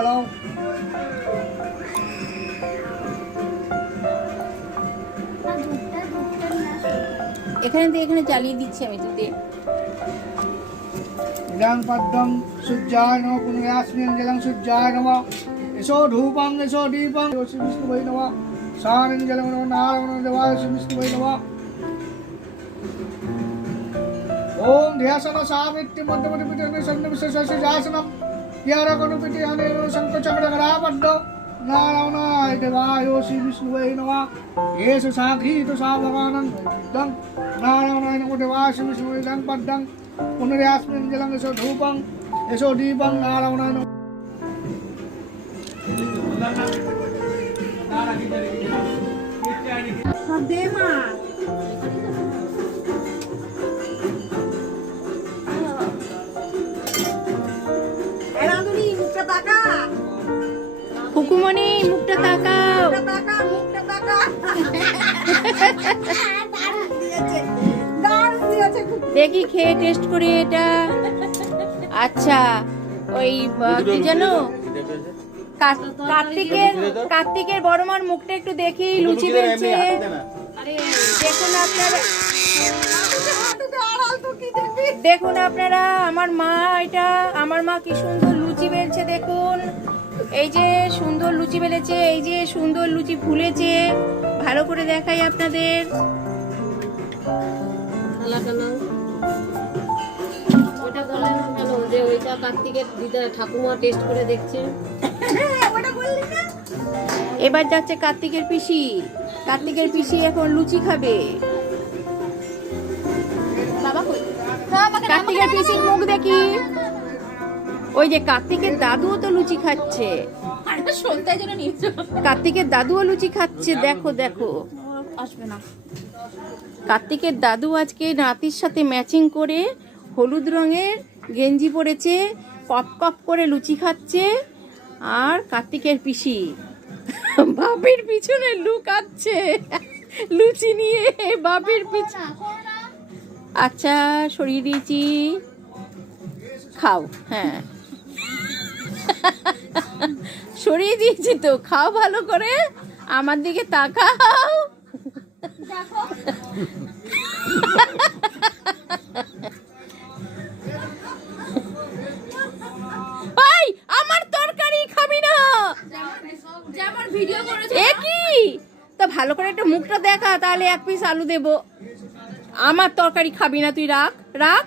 জ্বালাও এখানে দিয়ে এখানে চালিয়ে দিচ্ছি আমি তুই দে। ইদাং পদ্মং সূর্যায় নম পুনরাস্মিন জলং সূর্যায় নম এসো ধূপং এসো দীপং। শ্রী বিষ্ণু বৈ নম। সারং জলং নম নারায়ণ দেবায় শ্রী বিষ্ণু বৈ নম। ওম ধ্যাসন সাবিত্রি মধ্যমতি পিতৃ সন্ন বিশেষ যাসনম ইয়ারকনু পিতি আনেন শঙ্খ চক্র গরাবদ্ধ নারায়ণায় দেবায় শ্রী বিষ্ণু বৈ নম এস সাঘৃত সা ভগবানং দং নারায়ণায় নমো দেবায় শ্রী বিষ্ণু বৈ দং পদ্মং পুনরাস্মিন জলং এসো ধূপং দেখি খেয়ে টেস্ট করি এটা। আচ্ছা ওই কি জানো কার্তিকের কার্তিকের বড় মার মুখটা একটু দেখি লুচি বেলছে দেখুন আপনারা। দেখুন আপনারা আমার মা এটা আমার মা কি সুন্দর লুচি বেলছে দেখুন। এই যে সুন্দর লুচি বেলেছে এই যে সুন্দর লুচি ফুলেছে ভালো করে দেখাই আপনাদের। ওটা বললেন কেন? যে ওইটা কার্তিকের দিদা ঠাকুমা টেস্ট করে দেখছে। এবার যাচ্ছে কার্তিকের পিসি। কার্তিকের পিসি এখন লুচি খাবে। বাবা কার্তিকের পিসির মুখ দেখি। ওই যে কার্তিকের দাদুও তো লুচি খাচ্ছে। কার্তিকের দাদুও লুচি খাচ্ছে দেখো দেখো। আসবে না। কার্তিকের দাদু আজকে নাতির সাথে ম্যাচিং করে হলুদ রঙের গেঞ্জি পরেছে কপ কপ করে লুচি খাচ্ছে আর কার্তিকের পিসি বাপের পিছনে লুকাচ্ছে লুচি নিয়ে বাপের পিছনে আচ্ছা সরিয়ে দিয়েছি। খাও হ্যাঁ। সরিয়ে দিয়েছি তো, খাও ভালো করে, আমার দিকে তাকাও। আমার তরকারি খাবি না। যেমন ভিডিও করেছে এ কি তা ভালো করে একটা মুখটা দেখা, তাহলে এক পিস আলু দেব। আমার তরকারি খাবি না, তুই রাখ রাখ।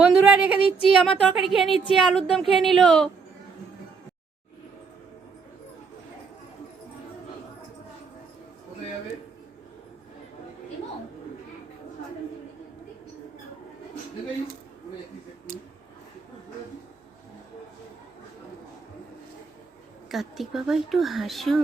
বন্ধুরা, রেখে দিচ্ছি, আমার তরকারি খেয়ে নিচ্ছি, আলুর দম খেয়ে নিল। কার্তিক বাবা, একটু হাসো।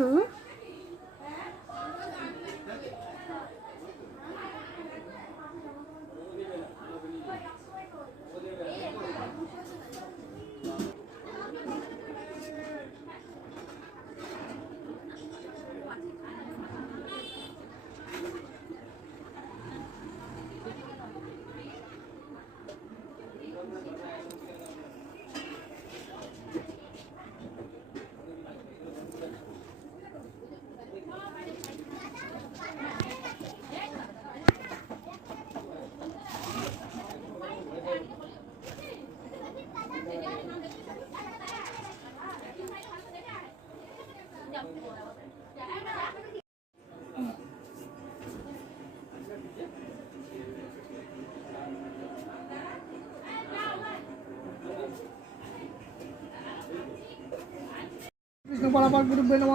কৃষ্ণ পরাপর গুরুবে নম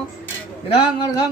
ইদাং অর্ঘং